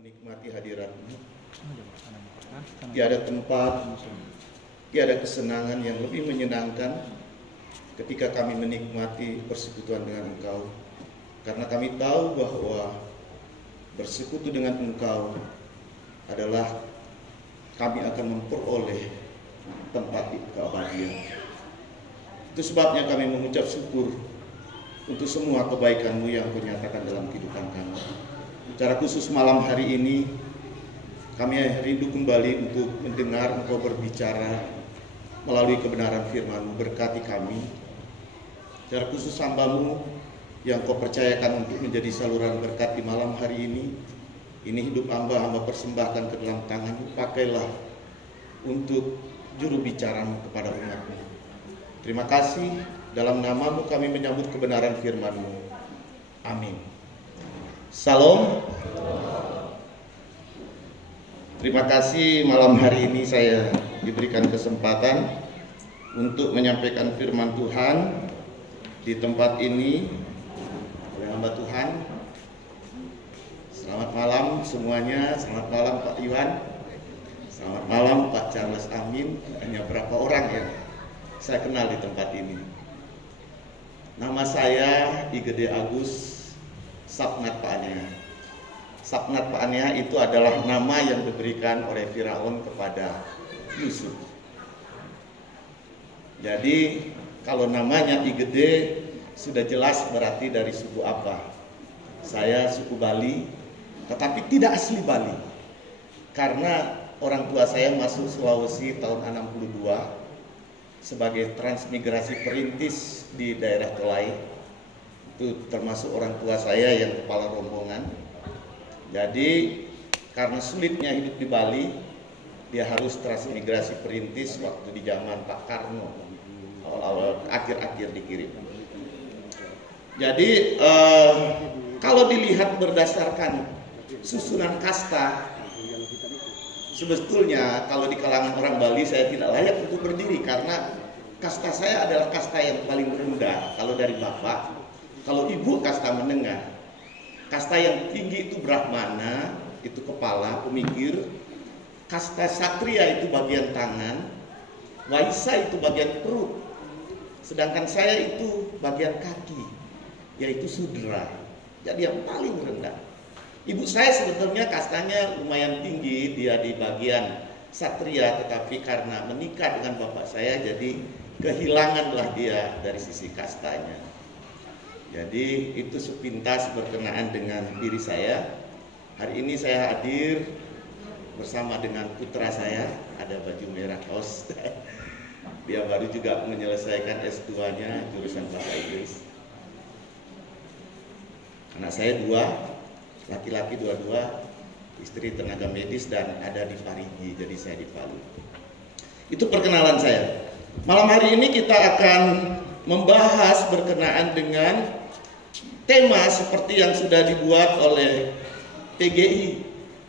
menikmati hadirat-Mu. Tiada tempat, tiada kesenangan yang lebih menyenangkan ketika kami menikmati persekutuan dengan Engkau. Karena kami tahu bahwa bersekutu dengan Engkau adalah kami akan memperoleh tempat di keabadian. Itu sebabnya kami mengucap syukur untuk semua kebaikan-Mu yang Kau nyatakan dalam kehidupan kami. Secara khusus malam hari ini, kami rindu kembali untuk mendengar Engkau berbicara melalui kebenaran firman-Mu. Berkati kami. Secara khusus hamba-Mu yang Kau percayakan untuk menjadi saluran berkat di malam hari ini. Ini hidup hamba persembahkan ke dalam tangan-Mu. Pakailah untuk juru bicara-Mu kepada umat-Mu. Terima kasih. Dalam nama-Mu kami menyambut kebenaran firman-Mu. Amin. Salam. Terima kasih malam hari ini saya diberikan kesempatan untuk menyampaikan firman Tuhan di tempat ini oleh hamba Tuhan. Selamat malam semuanya, selamat malam Pak Iwan, selamat malam Pak Charles Amin. Hanya berapa orang yang saya kenal di tempat ini. Nama saya Igede Agus Sapnat Paanea. Sapnat Paanea itu adalah nama yang diberikan oleh Firaun kepada Yusuf. Jadi kalau namanya Igede sudah jelas berarti dari suku apa. Saya suku Bali, tetapi tidak asli Bali. Karena orang tua saya masuk Sulawesi tahun 62 sebagai transmigrasi perintis di daerah Tolai. Itu termasuk orang tua saya yang kepala rombongan. Jadi karena sulitnya hidup di Bali, dia harus transmigrasi perintis waktu di zaman Pak Karno, awal-awal akhir-akhir dikirim. Jadi kalau dilihat berdasarkan susunan kasta, sebetulnya kalau di kalangan orang Bali saya tidak layak untuk berdiri karena kasta saya adalah kasta yang paling rendah kalau dari bapak. Kalau ibu kasta menengah. Kasta yang tinggi itu Brahmana, itu kepala, pemikir. Kasta Satria itu bagian tangan. Waisa itu bagian perut. Sedangkan saya itu bagian kaki, yaitu Sudra. Jadi yang paling rendah. Ibu saya sebetulnya kastanya lumayan tinggi, dia di bagian Satria, tetapi karena menikah dengan bapak saya, jadi kehilanganlah dia dari sisi kastanya. Jadi itu sepintas berkenaan dengan diri saya. Hari ini saya hadir bersama dengan putra saya, ada baju merah kaos. Dia baru juga menyelesaikan S2-nya jurusan bahasa Inggris. Anak saya 2, laki-laki 22, istri tenaga medis dan ada di Parigi, jadi saya di Palu. Itu perkenalan saya. Malam hari ini kita akan membahas berkenaan dengan tema seperti yang sudah dibuat oleh PGI.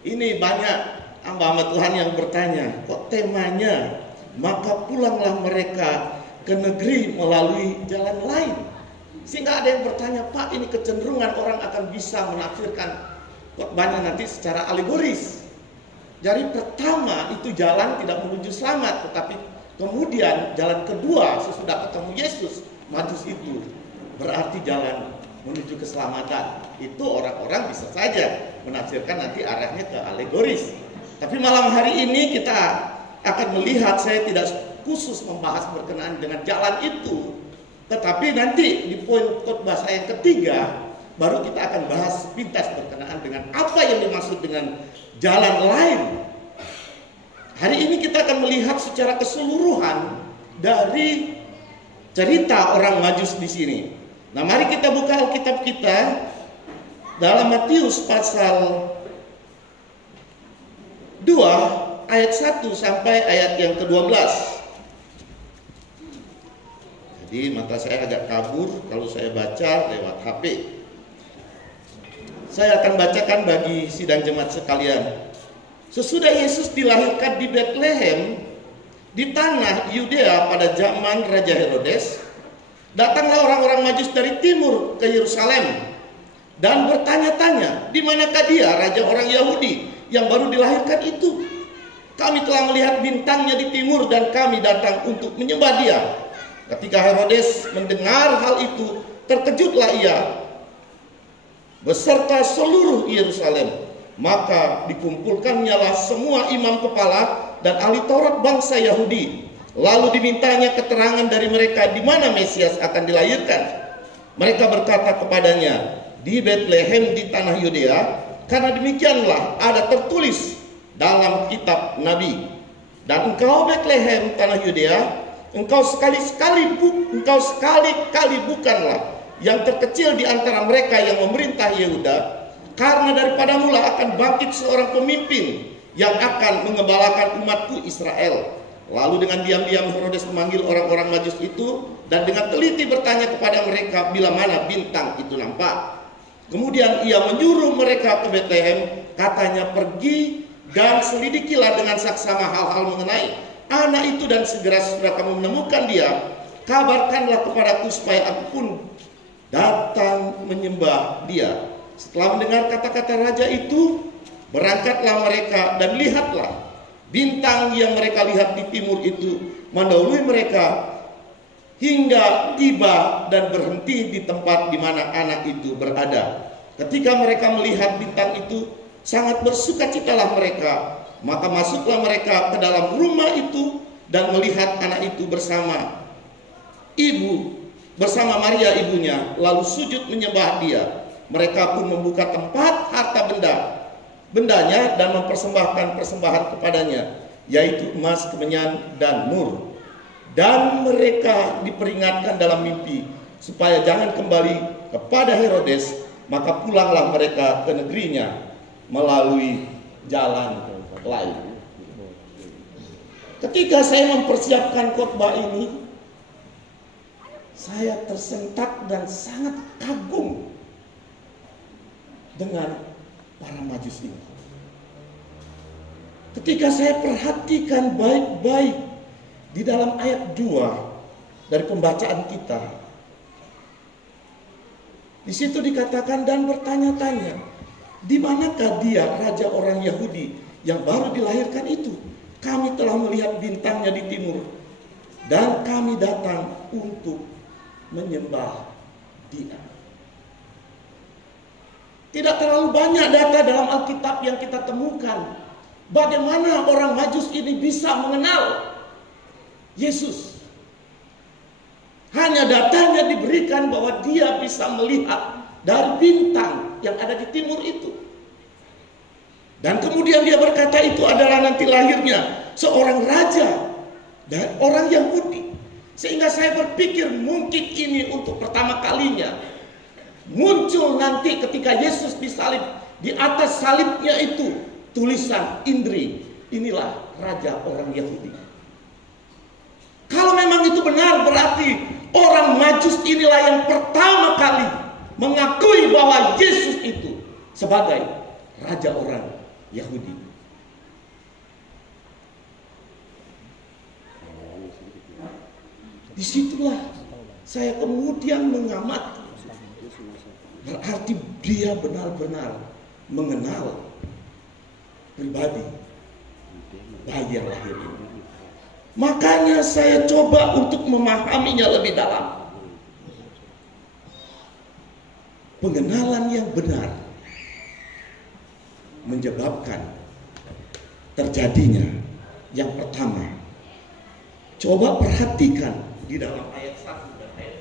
Ini banyak hamba-hamba Tuhan yang bertanya, kok temanya maka pulanglah mereka ke negeri melalui jalan lain. Sehingga ada yang bertanya, Pak, ini kecenderungan orang akan bisa menafsirkan khotbahnya nanti secara alegoris. Jadi pertama itu jalan tidak menuju selamat, tetapi kemudian jalan kedua sesudah ketemu Yesus, Majus itu berarti jalan menuju keselamatan. Itu orang-orang bisa saja menafsirkan nanti arahnya ke alegoris. Tapi malam hari ini kita akan melihat, saya tidak khusus membahas berkenaan dengan jalan itu, tetapi nanti di poin khotbah saya yang ketiga baru kita akan bahas pintas berkenaan dengan apa yang dimaksud dengan jalan lain. Hari ini kita akan melihat secara keseluruhan dari cerita orang Majus di sini. Nah, mari kita buka Alkitab kita dalam Matius pasal 2 ayat 1 sampai ayat yang ke-12. Jadi mata saya agak kabur kalau saya baca lewat HP. Saya akan bacakan bagi sidang jemaat sekalian. Sesudah Yesus dilahirkan di Betlehem di tanah Yudea pada zaman Raja Herodes, datanglah orang-orang Majus dari timur ke Yerusalem dan bertanya-tanya, di manakah dia, raja orang Yahudi yang baru dilahirkan itu? Kami telah melihat bintangnya di timur dan kami datang untuk menyembah dia. Ketika Herodes mendengar hal itu, terkejutlah ia beserta seluruh Yerusalem. Maka dikumpulkannyalah semua imam kepala dan ahli Taurat bangsa Yahudi. Lalu dimintanya keterangan dari mereka di mana Mesias akan dilahirkan. Mereka berkata kepadanya, di Betlehem di tanah Yudea, karena demikianlah ada tertulis dalam kitab Nabi. Dan engkau Betlehem tanah Yudea, engkau sekali-kali bukanlah yang terkecil di antara mereka yang memerintah Yehuda, karena daripadamu lah akan bangkit seorang pemimpin yang akan mengembalakan umatku Israel. Lalu dengan diam-diam Herodes memanggil orang-orang Majus itu dan dengan teliti bertanya kepada mereka bila mana bintang itu nampak. Kemudian ia menyuruh mereka ke Betlehem, katanya, pergi dan selidikilah dengan saksama hal-hal mengenai anak itu, dan segera sesudah kamu menemukan dia, kabarkanlah kepadaku supaya aku pun datang menyembah dia. Setelah mendengar kata-kata raja itu, berangkatlah mereka dan lihatlah bintang yang mereka lihat di timur itu mendahului mereka hingga tiba dan berhenti di tempat di mana anak itu berada. Ketika mereka melihat bintang itu, sangat bersukacitalah mereka. Maka masuklah mereka ke dalam rumah itu dan melihat anak itu bersama Maria ibunya, lalu sujud menyembah dia. Mereka pun membuka tempat harta bendanya dan mempersembahkan persembahan kepadanya, yaitu emas, kemenyan, dan mur. Dan mereka diperingatkan dalam mimpi supaya jangan kembali kepada Herodes, maka pulanglah mereka ke negerinya melalui jalan lain. Ketika saya mempersiapkan khotbah ini, saya tersentak dan sangat kagum dengan para Majus ini. Ketika saya perhatikan baik-baik di dalam ayat 2 dari pembacaan kita, di situ dikatakan dan bertanya-tanya, di manakah dia, raja orang Yahudi yang baru dilahirkan itu? Kami telah melihat bintangnya di timur dan kami datang untuk menyembah dia. Tidak terlalu banyak data dalam Alkitab yang kita temukan bagaimana orang Majus ini bisa mengenal Yesus. Hanya datanya diberikan bahwa dia bisa melihat dari bintang yang ada di timur itu. Dan kemudian dia berkata itu adalah nanti lahirnya seorang raja dan orang Yahudi. Sehingga saya berpikir mungkin ini untuk pertama kalinya muncul nanti ketika Yesus disalib. Di atas salibnya itu tulisan Indri, inilah raja orang Yahudi. Kalau memang itu benar, berarti orang Majus inilah yang pertama kali mengakui bahwa Yesus itu sebagai raja orang Yahudi. Disitulah saya kemudian mengamati, berarti dia benar-benar mengenal pribadi bayi yang lahir ini. Makanya saya coba untuk memahaminya lebih dalam. Pengenalan yang benar menyebabkan terjadinya yang pertama. Coba perhatikan di dalam ayat 1 dan ayat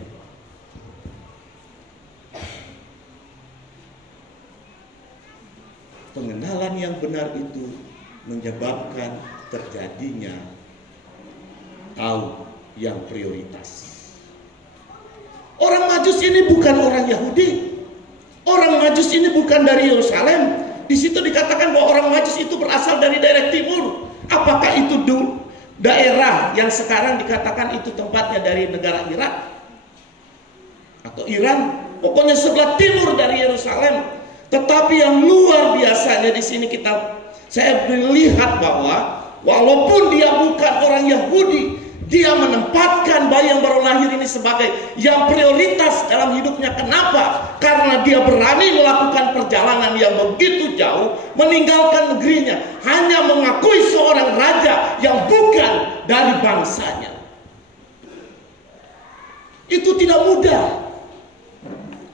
2. Pengenalan yang benar itu menyebabkan terjadinya tahu yang prioritas. Orang Majus ini bukan orang Yahudi. Orang Majus ini bukan dari Yerusalem. Di situ dikatakan bahwa orang Majus itu berasal dari daerah timur. Apakah itu daerah yang sekarang dikatakan itu tempatnya dari negara Irak atau Iran? Pokoknya sebelah timur dari Yerusalem. Tetapi yang luar biasanya di sini saya melihat bahwa walaupun dia bukan orang Yahudi, Dia menempatkan bayi yang baru lahir ini sebagai yang prioritas dalam hidupnya. Kenapa? Karena dia berani melakukan perjalanan yang begitu jauh, meninggalkan negerinya, hanya mengakui seorang raja yang bukan dari bangsanya. Itu tidak mudah.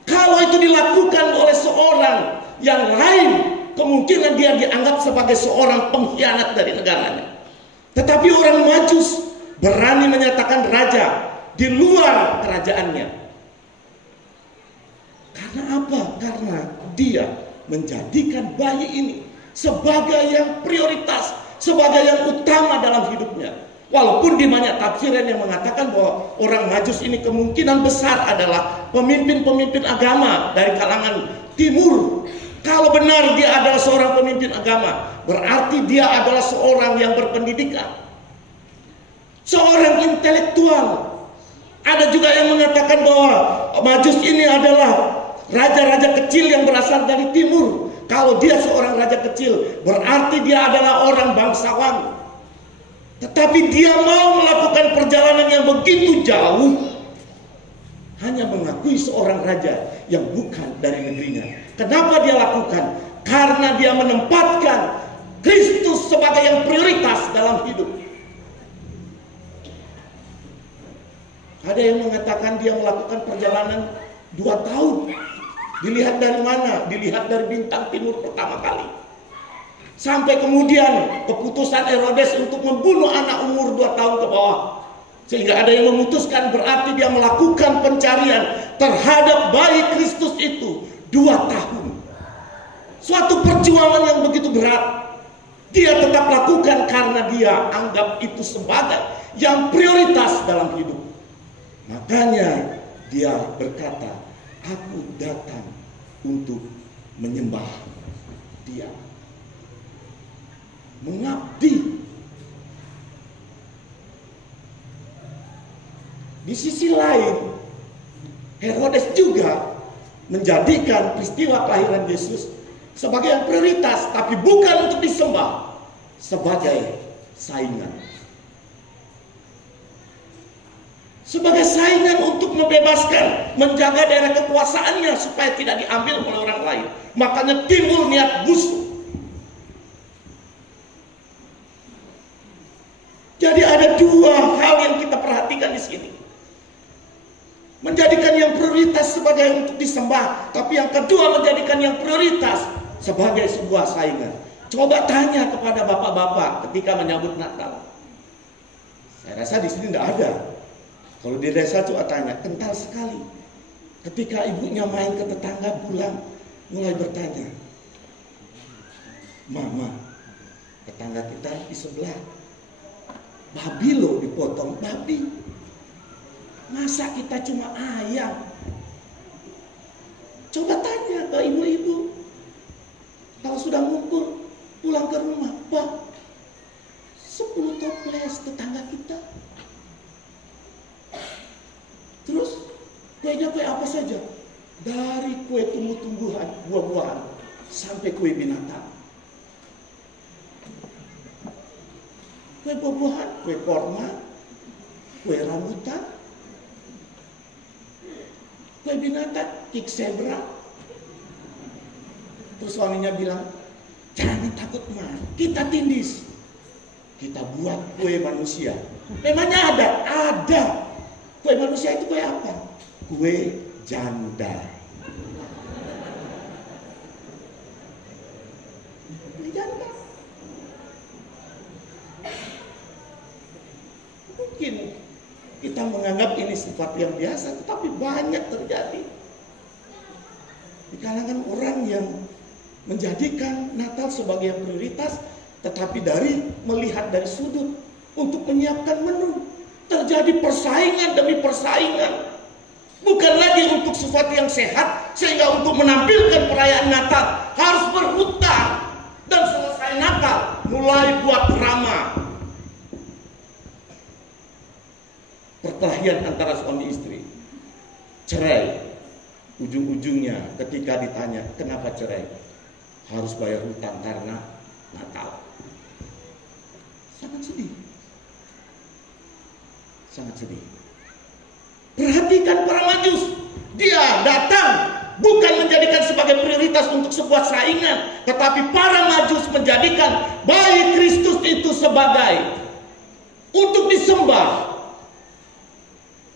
Kalau itu dilakukan oleh seorang yang lain, kemungkinan dia dianggap sebagai seorang pengkhianat dari negaranya. Tetapi orang Majus berani menyatakan raja di luar kerajaannya. Karena apa? Karena dia menjadikan bayi ini sebagai yang prioritas, sebagai yang utama dalam hidupnya. Walaupun di banyak tafsiran yang mengatakan bahwa orang Majus ini kemungkinan besar adalah pemimpin-pemimpin agama dari kalangan timur. Kalau benar dia adalah seorang pemimpin agama, berarti dia adalah seorang yang berpendidikan, seorang intelektual. Ada juga yang mengatakan bahwa Majus ini adalah raja-raja kecil yang berasal dari timur. Kalau dia seorang raja kecil, berarti dia adalah orang bangsawan. Tetapi dia mau melakukan perjalanan yang begitu jauh, hanya mengakui seorang raja yang bukan dari negerinya. Kenapa dia lakukan? Karena dia menempatkan Kristus sebagai yang prioritas dalam hidup. Ada yang mengatakan dia melakukan perjalanan 2 tahun. Dilihat dari mana? Dilihat dari bintang timur pertama kali. Sampai kemudian keputusan Herodes untuk membunuh anak umur 2 tahun ke bawah. Sehingga ada yang memutuskan berarti dia melakukan pencarian terhadap bayi Kristus itu 2 tahun. Suatu perjuangan yang begitu berat. Dia tetap lakukan karena dia anggap itu sebagai yang prioritas dalam hidup. Makanya dia berkata, aku datang untuk menyembah dia, mengabdi. Di sisi lain, Herodes juga menjadikan peristiwa kelahiran Yesus sebagai yang prioritas, tapi bukan untuk disembah, sebagai saingan. Sebagai saingan untuk membebaskan, menjaga daerah kekuasaannya supaya tidak diambil oleh orang lain. Makanya timbul niat busuk. Jadi ada 2 hal yang kita perhatikan di sini. Menjadikan yang prioritas sebagai untuk disembah, tapi yang kedua menjadikan yang prioritas sebagai sebuah saingan. Coba tanya kepada bapak-bapak ketika menyambut Natal. Saya rasa di sini tidak ada. Kalau di desa coba tanya, kental sekali. Ketika ibunya main ke tetangga pulang, mulai bertanya, Mama, tetangga kita di sebelah, babi loh dipotong, babi. Masa kita cuma ayam? Coba tanya ke ibu-ibu. Kalau sudah ngumpul, pulang ke rumah, Pak, 10 toples tetangga kita. Terus kuenya kue apa saja? Dari kue tumbuh-tumbuhan, buah-buahan, sampai kue binatang. Kue buah-buahan, kue korma, kue rambutan, kue binatang, kik zebra. Terus suaminya bilang, jangan takut mah, kita tindis. Kita buat kue manusia. Memangnya ada? Ada. Kue manusia itu kue apa? Kue janda. Kue janda. Mungkin kita menganggap ini sesuatu yang biasa, tetapi banyak terjadi di kalangan orang yang menjadikan Natal sebagai yang prioritas, tetapi melihat dari sudut untuk menyiapkan menu. Terjadi persaingan demi persaingan. Bukan lagi untuk sesuatu yang sehat, sehingga untuk menampilkan perayaan Natal harus berhutang. Dan selesai Natal mulai buat drama. Perkelahian antara suami istri, cerai. Ujung-ujungnya ketika ditanya kenapa cerai, harus bayar hutang karena Natal. Sangat sedih. sangat sedih. Perhatikan para Majus. Dia datang bukan menjadikan sebagai prioritas untuk sebuah saingan, tetapi para Majus menjadikan bayi Kristus itu sebagai untuk disembah.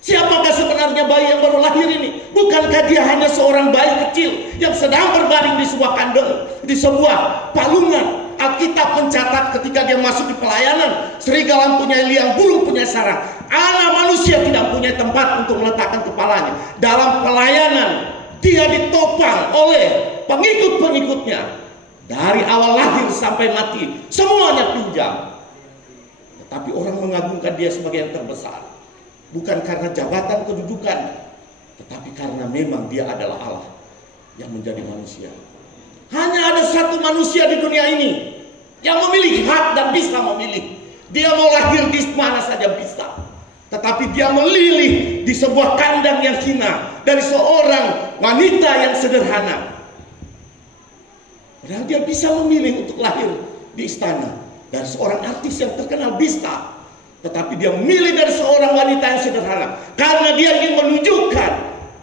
Siapakah sebenarnya bayi yang baru lahir ini? Bukankah dia hanya seorang bayi kecil yang sedang berbaring di sebuah kandang, di sebuah palungan? Alkitab mencatat ketika dia masuk di pelayanan, serigala punya liang, burung punya sarang. Anak manusia tidak punya tempat untuk meletakkan kepalanya. Dalam pelayanan, dia ditopang oleh pengikut-pengikutnya. Dari awal lahir sampai mati, semuanya pinjam. Tetapi orang mengagungkan dia sebagai yang terbesar. Bukan karena jabatan kedudukan, tetapi karena memang dia adalah Allah yang menjadi manusia. Hanya ada satu manusia di dunia ini yang memiliki hak dan bisa memilih. Dia mau lahir di mana saja bisa. Tetapi dia melilih di sebuah kandang yang hina dari seorang wanita yang sederhana. Padahal dia bisa memilih untuk lahir di istana dari seorang artis yang terkenal bisa. Tetapi dia memilih dari seorang wanita yang sederhana. Karena dia ingin menunjukkan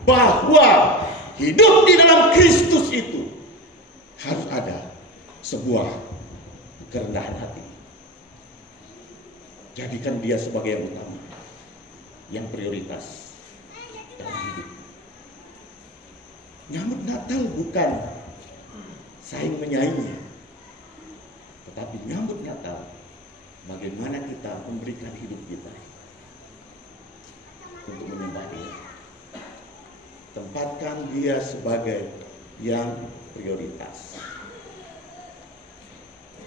bahwa hidup di dalam Kristus itu harus ada sebuah kerendahan hati. Jadikan dia sebagai yang utama, yang prioritas dalam hidup. Nyambut Natal bukan saing menyaingi, tetapi nyambut Natal bagaimana kita memberikan hidup kita untuk menyembah Dia. Tempatkan Dia sebagai yang prioritas.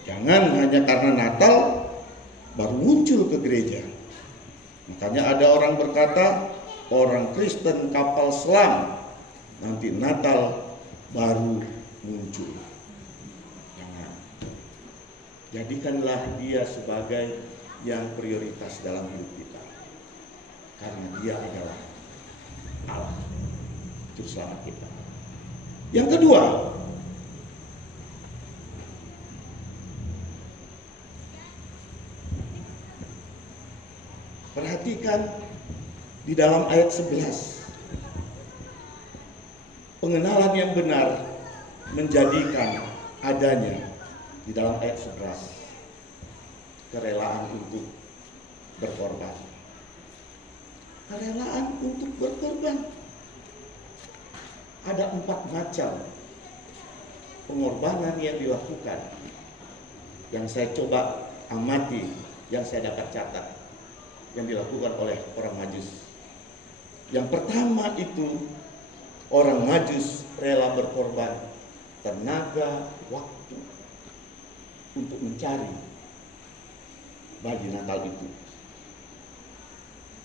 Jangan hanya karena Natal baru muncul ke gereja. Makanya ada orang berkata, orang Kristen kapal selam, nanti Natal baru muncul. Jangan. Jadikanlah Dia sebagai yang prioritas dalam hidup kita. Karena Dia adalah Allah, Juru Selamat kita. Yang kedua, perhatikan di dalam ayat 11. Pengenalan yang benar menjadikan adanya di dalam ayat 11 kerelaan untuk berkorban. Kerelaan untuk berkorban. Ada 4 macam pengorbanan yang dilakukan, yang saya coba amati, yang saya dapat catat, yang dilakukan oleh orang Majus. Yang pertama itu, orang Majus rela berkorban tenaga, waktu untuk mencari bagi Natal itu.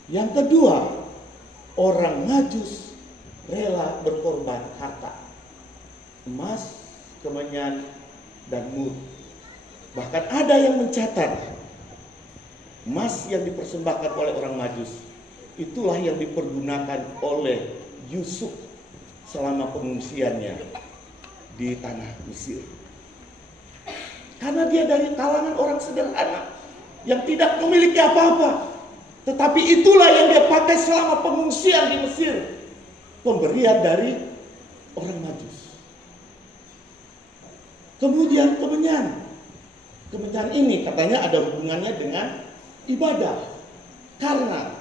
Yang kedua, orang Majus rela berkorban harta, emas, kemenyan, dan mur. Bahkan ada yang mencatat emas yang dipersembahkan oleh orang Majus itulah yang dipergunakan oleh Yusuf selama pengungsiannya di tanah Mesir. Karena dia dari kalangan orang sederhana yang tidak memiliki apa-apa, tetapi itulah yang dia pakai selama pengungsian di Mesir. Pemberian dari orang Majus. Kemudian kemenyan. Kemenyan ini katanya ada hubungannya dengan ibadah. Karena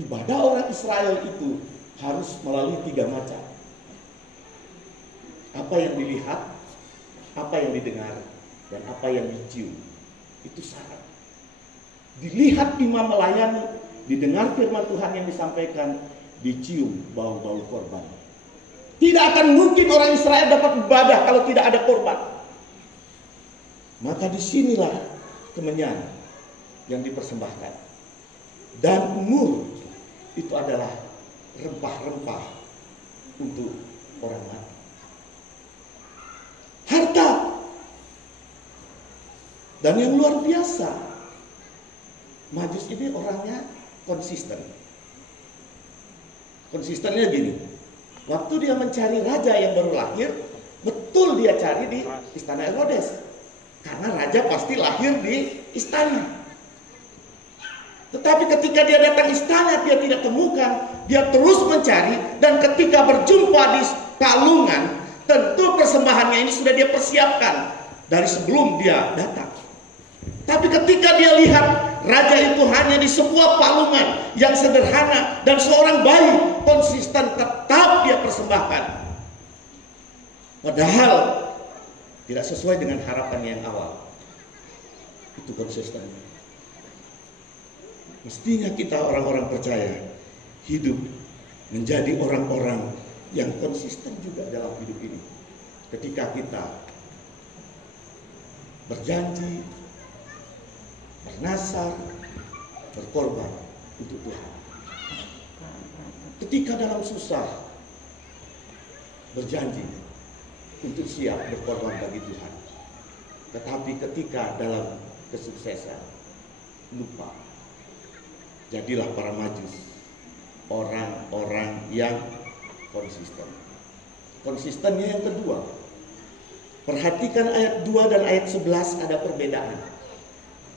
ibadah orang Israel itu harus melalui 3 macam. Apa yang dilihat, apa yang didengar, dan apa yang dicium. Itu syarat. Dilihat imam melayani, didengar firman Tuhan yang disampaikan, dicium bau-bau korban. Tidak akan mungkin orang Israel dapat ibadah kalau tidak ada korban. Maka disinilah kemenyan yang dipersembahkan. Dan mur itu adalah rempah-rempah untuk orang mati. Harta. Dan yang luar biasa, Majus ini orangnya konsisten. Konsistennya gini, waktu dia mencari raja yang baru lahir, betul dia cari di istana Herodes. Karena raja pasti lahir di istana. Tetapi ketika dia datang istana, dia tidak temukan. Dia terus mencari, dan ketika berjumpa di palungan, tentu persembahannya ini sudah dia persiapkan dari sebelum dia datang. Tapi ketika dia lihat raja itu hanya di sebuah palungan yang sederhana, dan seorang bayi konsisten tetap dia persembahkan, padahal tidak sesuai dengan harapannya yang awal. Itu konsisten. Mestinya kita orang-orang percaya hidup menjadi orang-orang yang konsisten juga dalam hidup ini. Ketika kita berjanji, bernasar, berkorban untuk Tuhan. Ketika dalam susah, berjanji untuk siap berkorban bagi Tuhan. Tetapi ketika dalam kesuksesan, lupa. Jadilah para majus, orang-orang yang konsisten. Konsistennya yang kedua. Perhatikan ayat 2 dan ayat 11 ada perbedaan.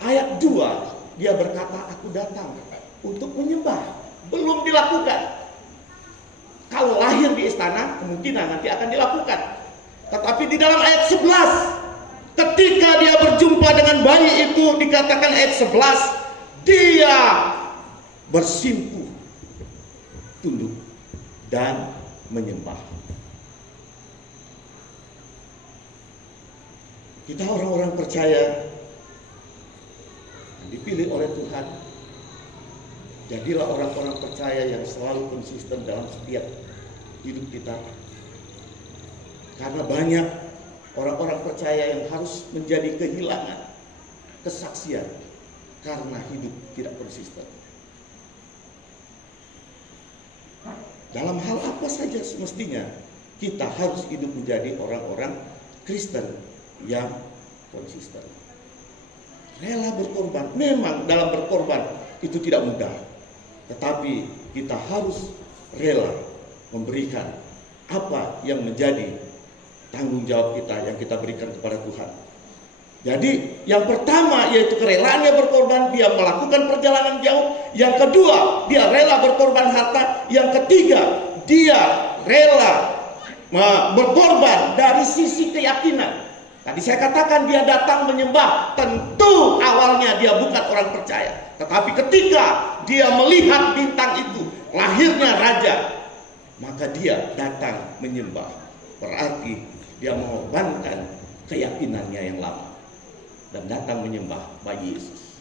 Ayat 2 dia berkata, aku datang untuk menyembah. Belum dilakukan. Kalau lahir di istana kemungkinan nanti akan dilakukan. Tetapi di dalam ayat 11, ketika dia berjumpa dengan bayi itu, dikatakan ayat 11, dia bersimpuh, tunduk, dan menyembah. Kita orang-orang percaya yang dipilih oleh Tuhan, jadilah orang-orang percaya yang selalu konsisten dalam setiap hidup kita. Karena banyak orang-orang percaya yang harus menjadi kehilangan kesaksian karena hidup tidak konsisten. Dalam hal apa saja semestinya kita harus hidup menjadi orang-orang Kristen yang konsisten. Rela berkorban. Memang dalam berkorban itu tidak mudah. Tetapi kita harus rela memberikan apa yang menjadi tanggung jawab kita yang kita berikan kepada Tuhan. Jadi yang pertama yaitu kerelaannya berkorban, dia melakukan perjalanan jauh. Yang kedua, dia rela berkorban harta. Yang ketiga, dia rela berkorban dari sisi keyakinan. Tadi saya katakan dia datang menyembah. Tentu awalnya dia bukan orang percaya. Tetapi ketika dia melihat bintang itu, lahirnya raja, maka dia datang menyembah. Berarti dia mengorbankan keyakinannya yang lama dan datang menyembah bagi Yesus.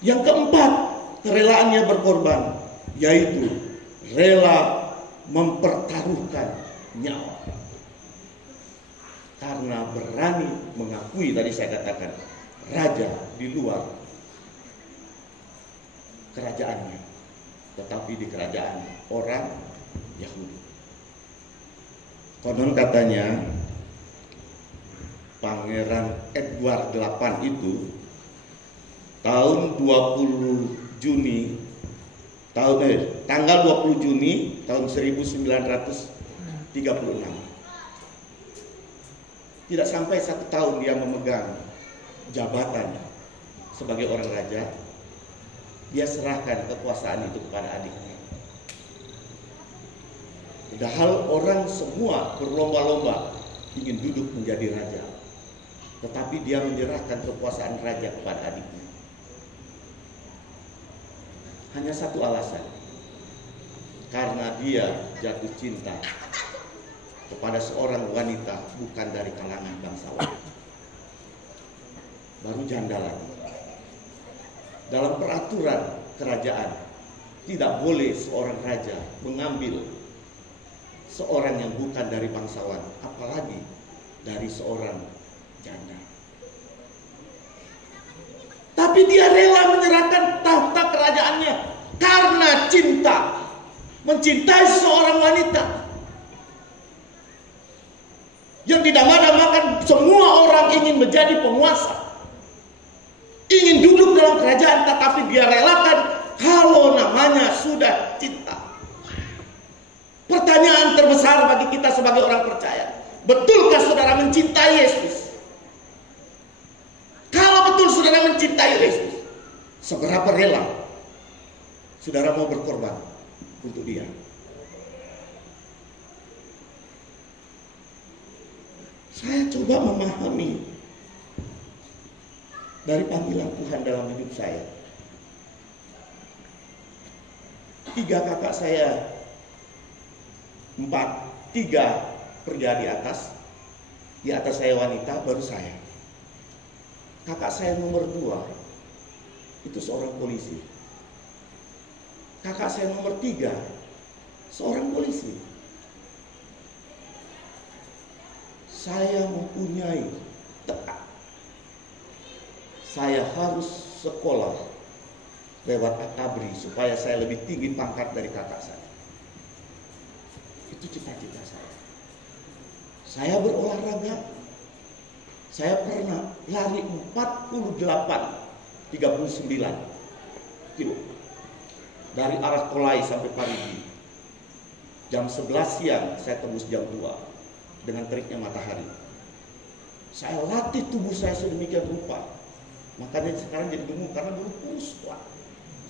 Yang keempat, kerelaannya berkorban, yaitu rela mempertaruhkan nyawa. Karena berani mengakui, tadi saya katakan, raja di luar kerajaannya, tetapi di kerajaan orang Yahudi. Konon katanya Pangeran Edward VIII itu tahun 20 Juni tanggal 20 Juni tahun 1936. Tidak sampai 1 tahun dia memegang jabatan sebagai orang raja, dia serahkan kekuasaan itu kepada adiknya. Padahal orang semua berlomba-lomba ingin duduk menjadi raja, tetapi dia menyerahkan kekuasaan raja kepada adiknya. Hanya satu alasan, karena dia jatuh cinta kepada seorang wanita bukan dari kalangan bangsawan, baru janda lagi. Dalam peraturan kerajaan tidak boleh seorang raja mengambil seorang yang bukan dari bangsawan, apalagi dari seorang janda. Tapi dia rela menyerahkan tahta kerajaannya karena cinta, mencintai seorang wanita yang didambakan semua orang ingin menjadi penguasa, ingin duduk dalam kerajaan, tetapi dia relakan kalau namanya sudah cinta. Pertanyaan terbesar bagi kita sebagai orang percaya, betulkah saudara mencintai Yesus? Kalau betul saudara mencintai Yesus, seberapa rela saudara mau berkorban untuk dia. Saya coba memahami dari panggilan Tuhan dalam hidup saya. 3 kakak saya, 3 pria di atas saya wanita, baru saya. Kakak saya nomor 2 itu seorang polisi. Kakak saya nomor 3 seorang polisi. Saya mempunyai tekad. Saya harus sekolah lewat akabri supaya saya lebih tinggi pangkat dari kakak saya. Itu cita-cita saya. Saya berolahraga. Saya pernah lari 39 kilo dari arah Kolai sampai Parigi. Jam 11 siang saya tembus jam 2 dengan teriknya matahari. Saya latih tubuh saya sedemikian rupa, makanya sekarang jadi gemuk karena dulu kurus kuat.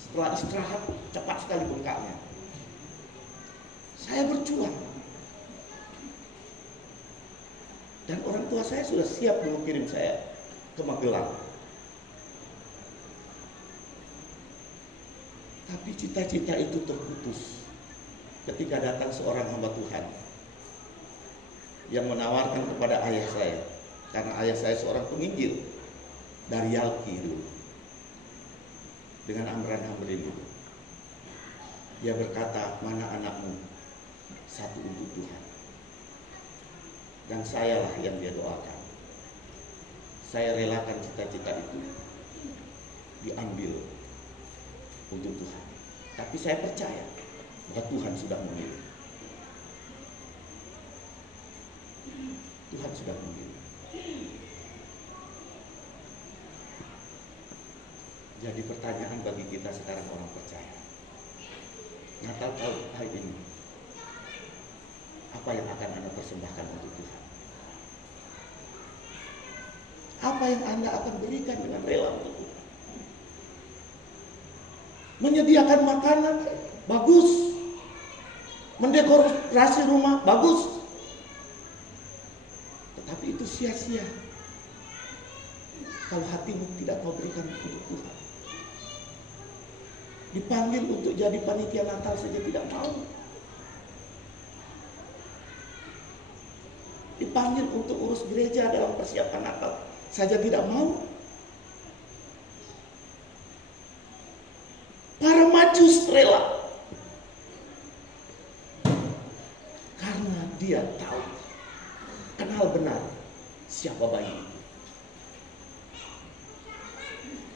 Setelah istirahat cepat sekali bengkaknya. Saya berjuang, dan orang tua saya sudah siap mengirim saya ke Magelang. Tapi cita-cita itu terputus ketika datang seorang hamba Tuhan yang menawarkan kepada ayah saya, karena ayah saya seorang penginjil dari Yalki dulu, dengan Amran-Amrin dulu. Dia berkata, mana anakmu? Satu untuk Tuhan. Dan sayalah yang dia doakan. Saya relakan cita-cita itu diambil untuk Tuhan. Tapi saya percaya bahwa Tuhan sudah memilih. Tuhan sudah memilih. Jadi pertanyaan bagi kita sekarang orang percaya, Natal tahun ini, apa yang akan Anda persembahkan untuk Tuhan? Apa yang Anda akan berikan dengan rela untuk Tuhan? Menyediakan makanan, bagus. Mendekorasi rumah, bagus. Tetapi itu sia-sia kalau hatimu tidak kau berikan untuk Tuhan. Dipanggil untuk jadi panitia Natal saja tidak mau. Dipanggil untuk urus gereja dalam persiapan Natal saja tidak mau. Para majus rela karena dia tahu, kenal benar siapa bayi itu.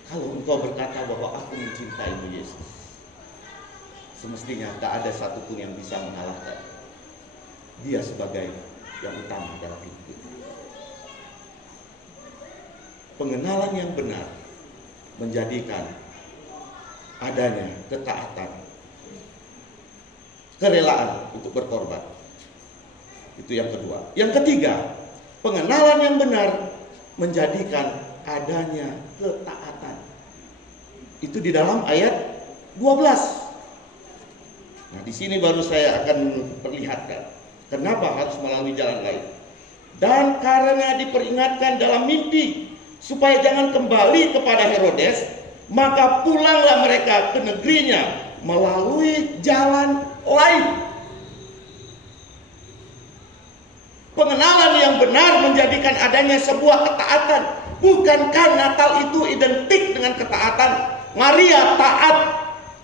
Kalau engkau berkata bahwa aku mencintaimu Yesus, semestinya tak ada satupun yang bisa mengalahkan dia sebagai yang utama dalam hidup kita. Pengenalan yang benar menjadikan adanya ketaatan, kerelaan untuk berkorban. Itu yang kedua. Yang ketiga, pengenalan yang benar menjadikan adanya ketaatan. Itu di dalam ayat 12. Nah, di sini baru saya akan perlihatkan kenapa harus melalui jalan lain. Dan karena diperingatkan dalam mimpi supaya jangan kembali kepada Herodes, maka pulanglah mereka ke negerinya melalui jalan lain. Pengenalan yang benar menjadikan adanya sebuah ketaatan. Bukankah Natal itu identik dengan ketaatan? Maria taat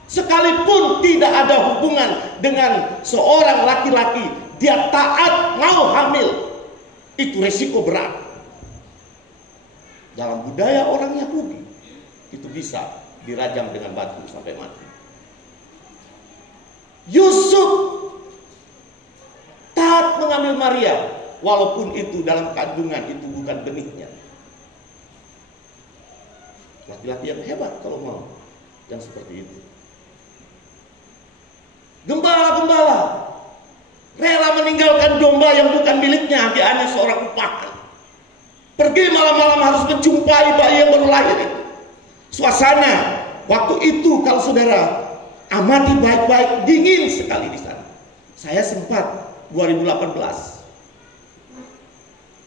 sekalipun tidak ada hubungan dengan seorang laki-laki. Dia taat mau hamil. Itu resiko berat. Dalam budaya orang Yahudi itu bisa dirajam dengan batu sampai mati. Yusuf taat mengambil Maria, walaupun itu dalam kandungan itu bukan benihnya. Laki-laki yang hebat kalau mau yang seperti itu. Gembala-gembala rela meninggalkan domba yang bukan miliknya, dia hanya seorang upahan. Pergi malam-malam harus menjumpai bayi yang baru lahir itu. Suasana waktu itu kalau saudara amati baik-baik, dingin sekali di sana. Saya sempat 2018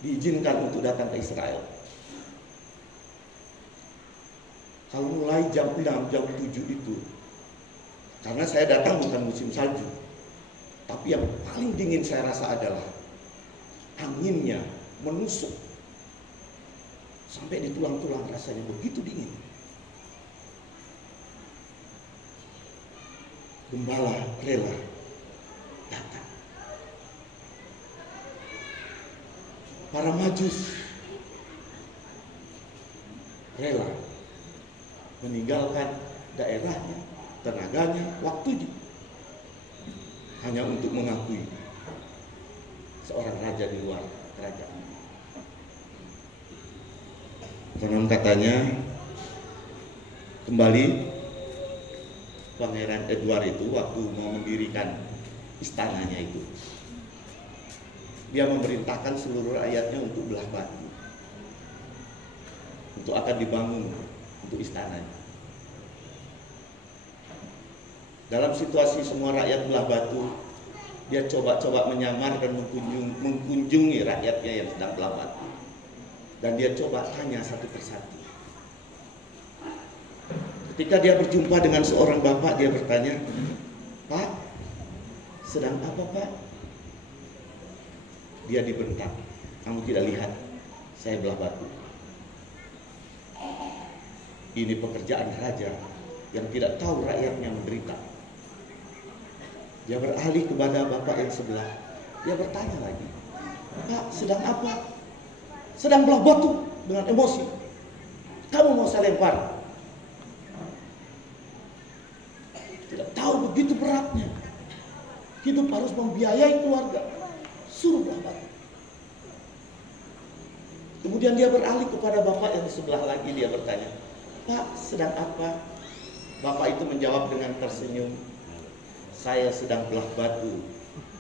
diizinkan untuk datang ke Israel. Kalau mulai jam 6, jam 7 itu, karena saya datang bukan musim salju, tapi yang paling dingin saya rasa adalah anginnya menusuk sampai di tulang-tulang, rasanya begitu dingin. Gembala rela datang. Para majus rela meninggalkan daerahnya, tenaganya, waktunya hanya untuk mengakui seorang raja di luar kerajaan. Konon katanya kembali Pangeran Edward itu waktu mau mendirikan istananya itu, dia memerintahkan seluruh rakyatnya untuk belah batu untuk akan dibangun untuk istananya. Dalam situasi semua rakyat belah batu, dia coba-coba menyamar dan mengunjungi rakyatnya yang sedang belah batu, dan dia coba tanya satu persatu. Ketika dia berjumpa dengan seorang bapak, dia bertanya, "Pak, sedang apa, Pak?" Dia dibentak, "Kamu tidak lihat saya belah batu? Ini pekerjaan raja yang tidak tahu rakyatnya menderita." Dia beralih kepada bapak yang sebelah. Dia bertanya lagi, "Pak, sedang apa?" "Sedang belah batu dengan emosi." "Kamu mau saya lempar?" Tidak tahu begitu beratnya hidup harus membiayai keluarga, suruh belah batu. Kemudian dia beralih kepada bapak yang di sebelah lagi. Dia bertanya, "Pak, sedang apa?" Bapak itu menjawab dengan tersenyum, "Saya sedang belah batu,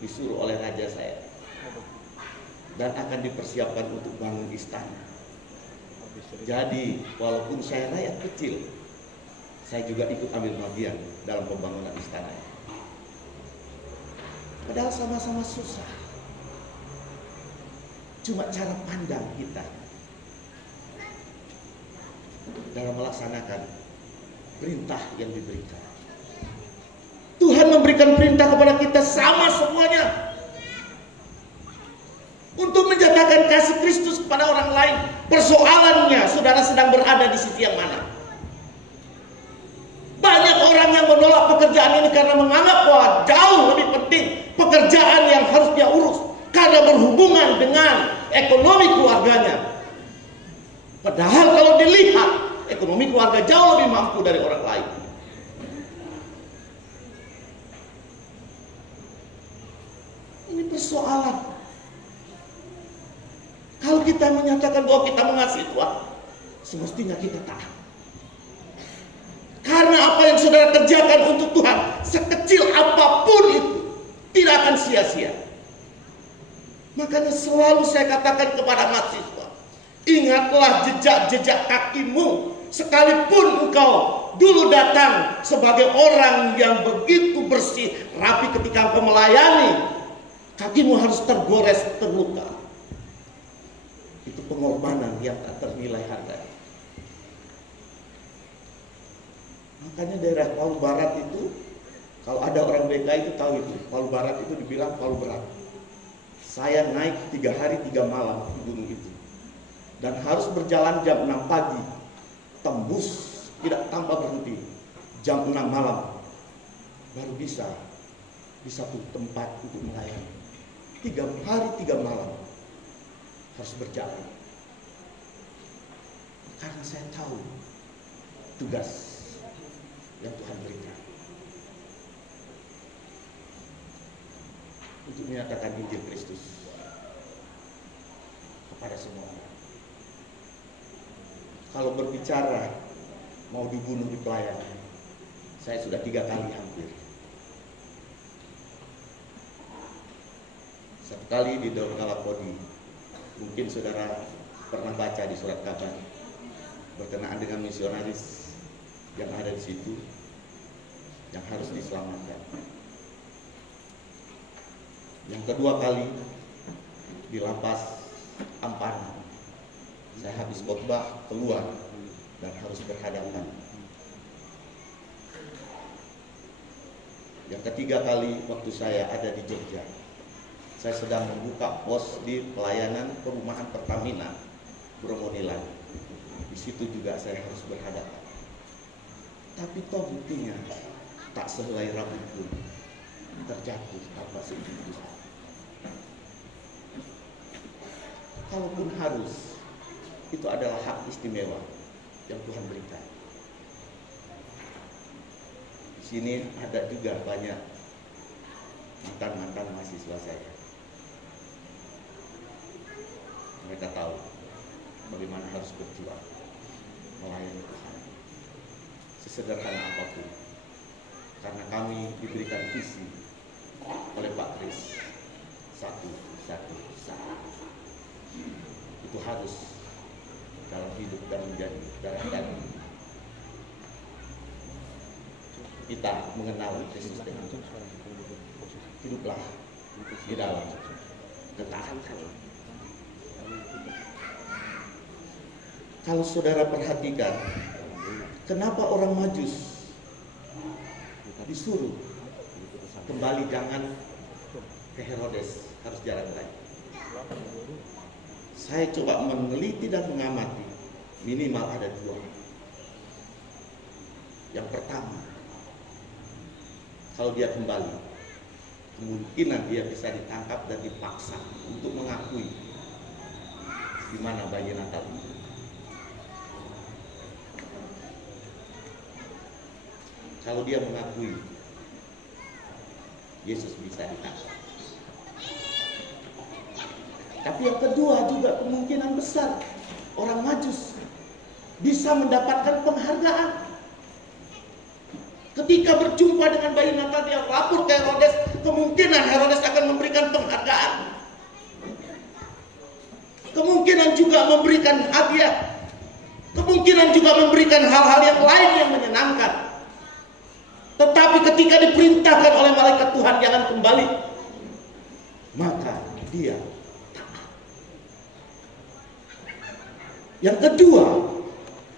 disuruh oleh raja saya, dan akan dipersiapkan untuk bangun istana. Jadi walaupun saya rakyat kecil, saya juga ikut ambil bagian dalam pembangunan istana." Padahal sama-sama susah. Cuma cara pandang kita dalam melaksanakan perintah yang diberikan. Tuhan memberikan perintah kepada kita sama semuanya, untuk menyatakan kasih Kristus kepada orang lain. Persoalannya, saudara sedang berada di sisi yang mana? Banyak orang yang menolak pekerjaan ini karena menganggap bahwa jauh lebih penting pekerjaan yang harus dia urus karena berhubungan dengan ekonomi keluarganya. Padahal kalau dilihat, ekonomi keluarga jauh lebih mampu dari orang lain. Ini persoalan. Kalau kita menyatakan bahwa kita mengasihi Tuhan, semestinya kita taat. Karena apa yang saudara kerjakan untuk Tuhan, sekecil apapun itu, tidak akan sia-sia. Makanya selalu saya katakan kepada mahasiswa, ingatlah jejak-jejak kakimu. Sekalipun engkau dulu datang sebagai orang yang begitu bersih, rapi ketika engkau melayani, kakimu harus tergores, terluka. Itu pengorbanan yang tak ternilai harganya. Makanya daerah Palu Barat itu, kalau ada orang BK itu tahu itu, Palu Barat itu dibilang Palu Berat. Saya naik 3 hari 3 malam di gunung itu, dan harus berjalan jam 6 pagi, tembus tidak tanpa berhenti jam 6 malam, baru bisa di satu tempat untuk melayani. 3 hari 3 malam harus berjalan, karena saya tahu tugas yang Tuhan berikan untuk menyatakan Injil Kristus kepada semua orang. Kalau berbicara mau dibunuh di pelayanan, saya sudah 3 kali hampir. Satu kali di Daun Kalapodi, mungkin saudara pernah baca di surat kabar berkenaan dengan misionaris yang ada di situ. yang harus diselamatkan. Yang kedua kali di lapas Ampana, saya habis khotbah keluar dan harus berhadapan. Yang ketiga kali waktu saya ada di Jogja, saya sedang membuka pos di pelayanan perumahan Pertamina Bromo Nilai. Di situ juga saya harus berhadapan. Tapi toh buktinya tak sehelai rambut pun terjatuh tanpa seizin Tuhan. Kalaupun harus, itu adalah hak istimewa yang Tuhan berikan. Di sini ada juga banyak mantan-mantan mahasiswa saya. Mereka tahu bagaimana harus berjuang melayani Tuhan, sesederhana apapun. Karena kami diberikan visi oleh Pak Kris, satu. Itu harus dalam hidup dan menjadi darah daging. Kita mengenal Kristus dengan hiduplah di dalam ketaatan. Kalau saudara perhatikan, kenapa orang Majus disuruh kembali jangan ke Herodes, harus jalan lain? Saya coba meneliti dan mengamati, minimal ada dua. Yang pertama, kalau dia kembali, kemungkinan dia bisa ditangkap dan dipaksa untuk mengakui di mana bayi Natal itu. Kalau dia mengakui, Yesus bisa ditangkap. Tapi yang kedua juga kemungkinan besar orang Majus bisa mendapatkan penghargaan. Ketika berjumpa dengan bayi Natal, dia lapor ke Herodes, kemungkinan Herodes akan memberikan penghargaan. Kemungkinan juga memberikan hadiah. Kemungkinan juga memberikan hal-hal yang lain yang menyenangkan. Tetapi ketika diperintahkan oleh malaikat Tuhan jangan kembali, maka dia taat. Yang kedua,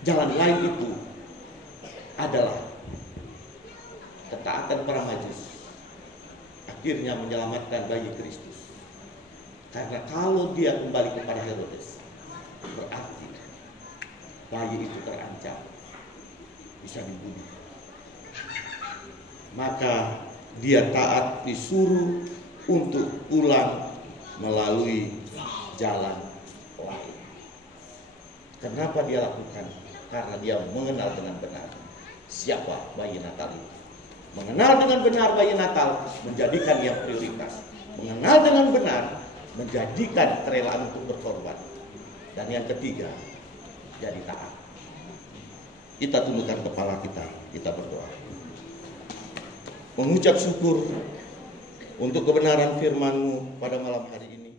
jalan lain itu adalah ketaatan para Majus. Akhirnya menyelamatkan bayi Kristus. Karena kalau dia kembali kepada Herodes, berarti bayi itu terancam bisa dibunuh. Maka dia taat, disuruh untuk pulang melalui jalan lain. Kenapa dia lakukan? Karena dia mengenal dengan benar siapa bayi Natal itu. Mengenal dengan benar bayi Natal menjadikan yang prioritas. Mengenal dengan benar menjadikan kerelaan untuk berkorban. Dan yang ketiga, jadi taat. Kita tundukkan kepala kita berdoa. Mengucap syukur untuk kebenaran firman-Mu pada malam hari ini.